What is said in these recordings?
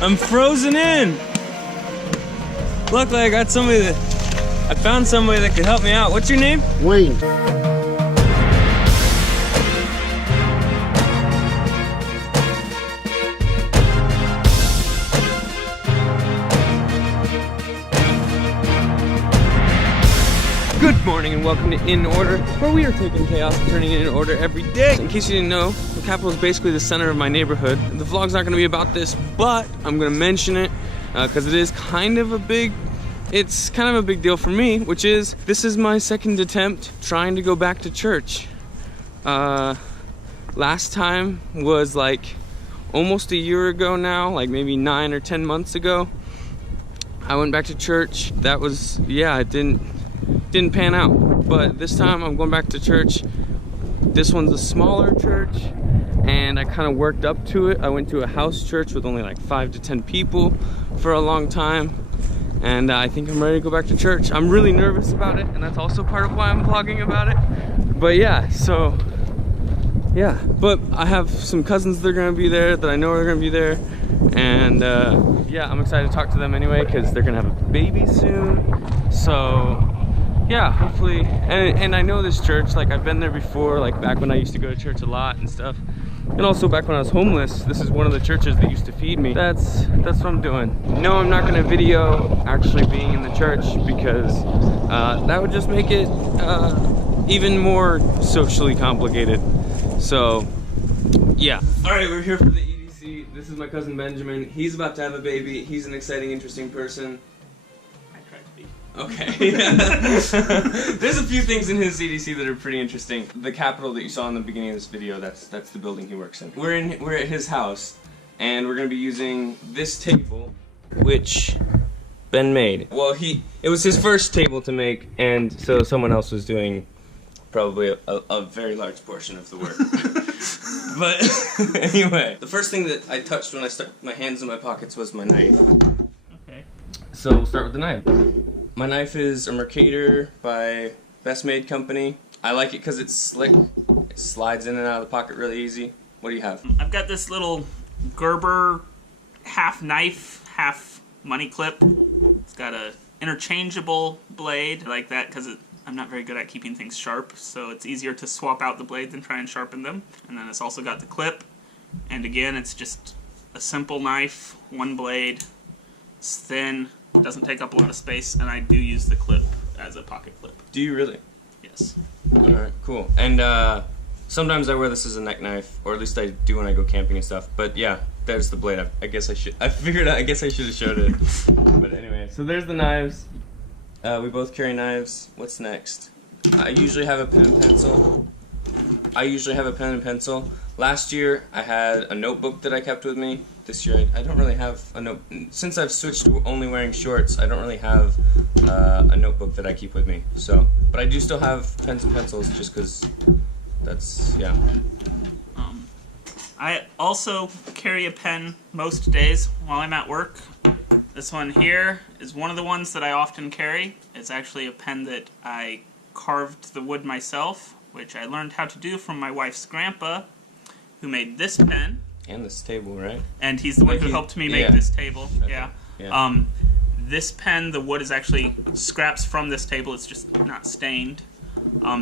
I'm frozen in. Luckily, I found somebody that could help me out. What's your name? Wayne. Good morning and welcome to In Order, where we are taking chaos and turning it in order every day. In case you didn't know, the Capitol is basically the center of my neighborhood. The vlog's not going to be about this, but I'm going to mention it because it is kind of a big deal for me, which is this is my second attempt trying to go back to church. Last time was like almost a year ago now, like maybe 9 or 10 months ago. I went back to church. That was, yeah, it didn't pan out, but this time I'm going back to church. This one's a smaller church and I kind of worked up to it. I went to a house church with only like 5 to 10 people for a long time, and I think I'm ready to go back to church. I'm really nervous about it, and that's also part of why I'm vlogging about it. But yeah, so yeah, but I have some cousins that are gonna be there that I know are gonna be there, and yeah, I'm excited to talk to them anyway because they're gonna have a baby soon. So yeah, hopefully, and I know this church, like I've been there before, like back when I used to go to church a lot and stuff, and also back when I was homeless. This is one of the churches that used to feed me. That's what I'm doing. No, I'm not gonna video actually being in the church because that would just make it even more socially complicated. So yeah. All right, we're here for the EDC. This is my cousin Benjamin. He's about to have a baby. He's an exciting, interesting person. Okay. There's a few things in his EDC that are pretty interesting. The Capitol that you saw in the beginning of this video, that's the building he works in. We're at his house, and we're gonna be using this table, which Ben made. Well, it was his first table to make, and so someone else was doing probably a very large portion of the work. But anyway, the first thing that I touched when I stuck my hands in my pockets was my knife. Okay. So we'll start with the knife. My knife is a Mercator by Best Made Company. I like it because it's slick. It slides in and out of the pocket really easy. What do you have? I've got this little Gerber half knife, half money clip. It's got a interchangeable blade. I like that because I'm not very good at keeping things sharp, so it's easier to swap out the blade than try and sharpen them. And then it's also got the clip. And again, it's just a simple knife, one blade. It's thin. Doesn't take up a lot of space, and I do use the clip as a pocket clip. Do you really? Yes. Alright, cool. And sometimes I wear this as a neck knife, or at least I do when I go camping and stuff. But yeah, there's the blade. I guess I should have showed it. But anyway, so there's the knives. We both carry knives. What's next? I usually have a pen and pencil. Last year, I had a notebook that I kept with me. This year, I don't really have a note. Since I've switched to only wearing shorts, I don't really have a notebook that I keep with me. So, but I do still have pens and pencils just because that's, yeah. I also carry a pen most days while I'm at work. This one here is one of the ones that I often carry. It's actually a pen that I carved the wood myself, which I learned how to do from my wife's grandpa, who made this pen. And this table, right? And he's the one who helped me make this table. Yeah. This pen, the wood is actually scraps from this table. It's just not stained.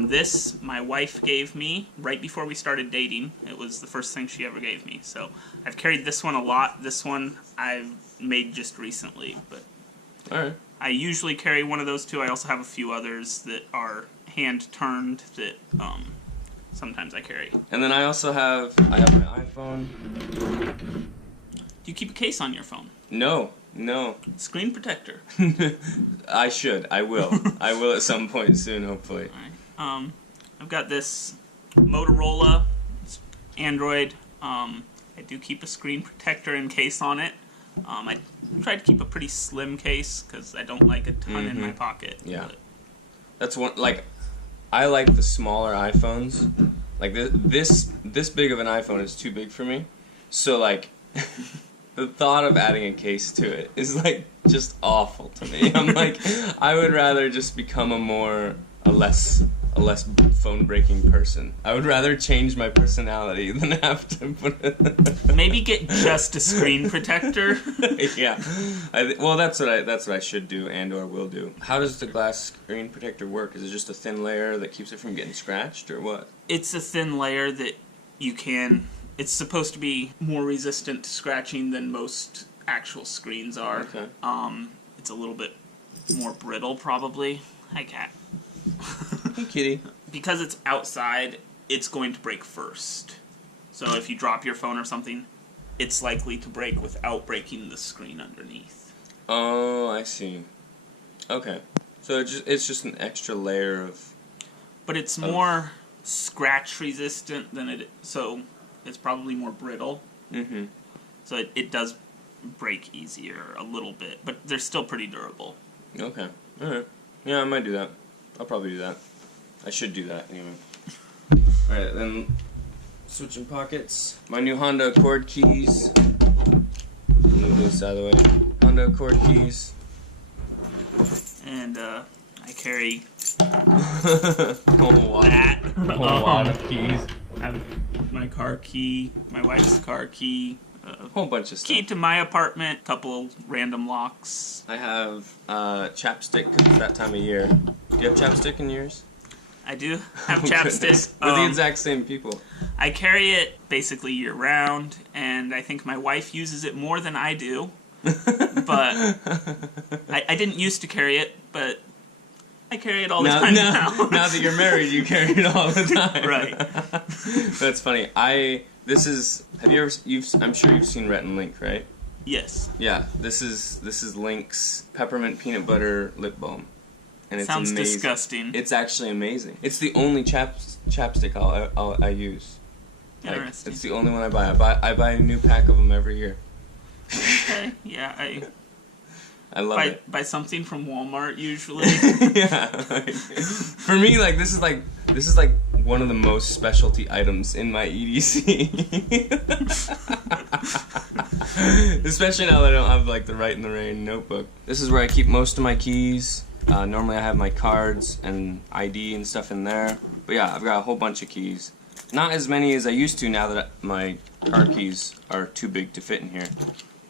This, my wife gave me right before we started dating. It was the first thing she ever gave me. So I've carried this one a lot. This one I've made just recently. But all right. I usually carry one of those two. I also have a few others that are hand-turned that sometimes I carry. And then I have my iPhone. Do you keep a case on your phone? No. Screen protector. I should. I will. I will at some point soon, hopefully. All right. I've got this Motorola. It's Android. I do keep a screen protector and case on it. I try to keep a pretty slim case because I don't like a ton in my pocket. Yeah. But that's one, like, I like the smaller iPhones. Like this big of an iPhone is too big for me. So like the thought of adding a case to it is like just awful to me. I'm like, I would rather just become a less a less phone breaking person. I would rather change my personality than have to put it. Maybe get just a screen protector. Yeah, well, that's what I should do and or will do. How does the glass screen protector work? Is it just a thin layer that keeps it from getting scratched, or what? It's a thin layer that you can. It's supposed to be more resistant to scratching than most actual screens are. Okay. It's a little bit more brittle, probably. Hi, cat. Hey, kitty. Because it's outside, it's going to break first. So if you drop your phone or something, it's likely to break without breaking the screen underneath. Oh, I see. Okay. So it's just an extra layer of... But it's more scratch resistant than it... So it's probably more brittle. Mm-hmm. So it does break easier a little bit. But they're still pretty durable. Okay. Alright. Yeah, I might do that. I'll probably do that. I should do that, anyway. Alright, then... Switching pockets. My new Honda Accord keys. Move this out of the way. Honda Accord keys. And I carry A that. lot of keys. I have my car key, my wife's car key, A whole bunch of stuff. key to my apartment, couple random locks. I have Chapstick because it's that time of year. Do you have Chapstick in yours? I do have Oh, Chapstick. goodness. We're the exact same people. I carry it basically year round, and I think my wife uses it more than I do. But I didn't used to carry it, but I carry it all the time now. Now that you're married, you carry it all the time. Right. That's funny. I'm sure you've seen Rhett and Link, right? Yes. Yeah. This is Link's peppermint peanut butter lip balm. And it's Sounds amazing. disgusting. It's actually amazing. It's the only chapstick I use. Interesting. It's the only one I buy. I buy a new pack of them every year. Okay. Yeah, I love it. buy something from Walmart usually. Yeah. For me, this is like one of the most specialty items in my EDC. Especially now that I don't have the Write in the Rain notebook. This is where I keep most of my keys. Normally I have my cards and ID and stuff in there. But yeah, I've got a whole bunch of keys. Not as many as I used to now that my car keys are too big to fit in here.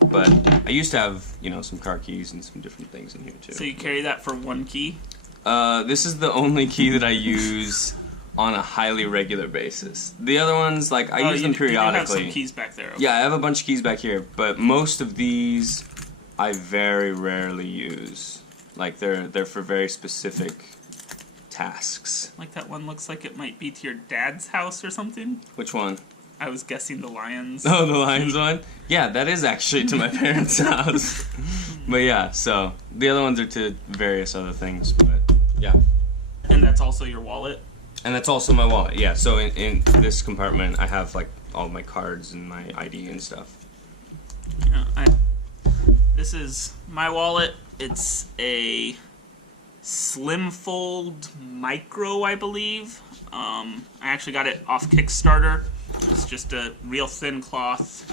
But I used to have, some car keys and some different things in here too. So you carry that for one key? This is the only key that I use on a highly regular basis. The other ones, I use them periodically. You have some keys back there. Okay. Yeah, I have a bunch of keys back here, but most of these I very rarely use. They're for very specific tasks. Like that one looks like it might be to your dad's house or something. Which one? I was guessing the Lions. Oh, the Lions one? Yeah, that is actually to my parents' house. But yeah, so the other ones are to various other things, but yeah. And that's also your wallet? And that's also my wallet, yeah. So in this compartment, I have all my cards and my ID and stuff. Yeah, this is my wallet. It's a Slim Fold Micro, I believe. I actually got it off Kickstarter. It's just a real thin cloth.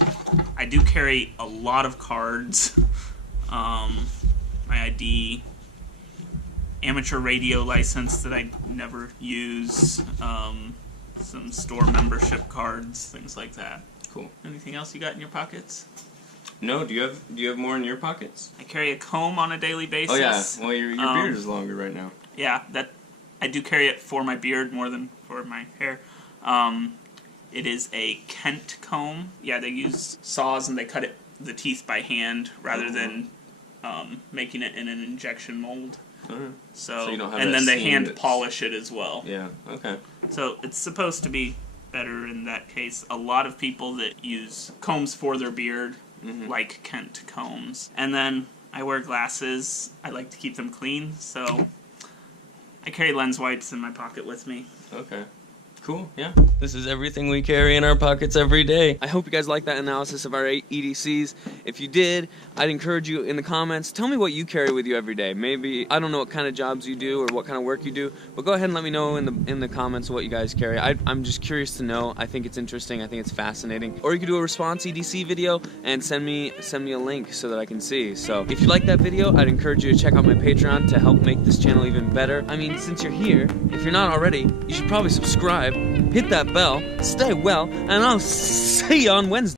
I do carry a lot of cards. My ID, amateur radio license that I never use, some store membership cards, things like that. Cool. Anything else you got in your pockets? No, do you have more in your pockets? I carry a comb on a daily basis. Oh yeah, well your beard is longer right now. Yeah, I do carry it for my beard more than for my hair. It is a Kent comb. Yeah, they use saws and they cut the teeth by hand rather than making it in an injection mold. So you don't have and then they hand polish it as well. Yeah, okay. So it's supposed to be better in that case. A lot of people that use combs for their beard like Kent combs. And then I wear glasses. I like to keep them clean, so I carry lens wipes in my pocket with me. Okay. Cool, yeah. This is everything we carry in our pockets every day. I hope you guys like that analysis of our 8 EDCs. If you did, I'd encourage you in the comments, tell me what you carry with you every day. Maybe, I don't know what kind of jobs you do or what kind of work you do, but go ahead and let me know in the comments what you guys carry. I'm just curious to know. I think it's interesting. I think it's fascinating. Or you could do a response EDC video and send me a link so that I can see. So if you like that video, I'd encourage you to check out my Patreon to help make this channel even better. I mean, since you're here, if you're not already, you should probably subscribe, hit that bell, stay well, and I'll see you on Wednesday.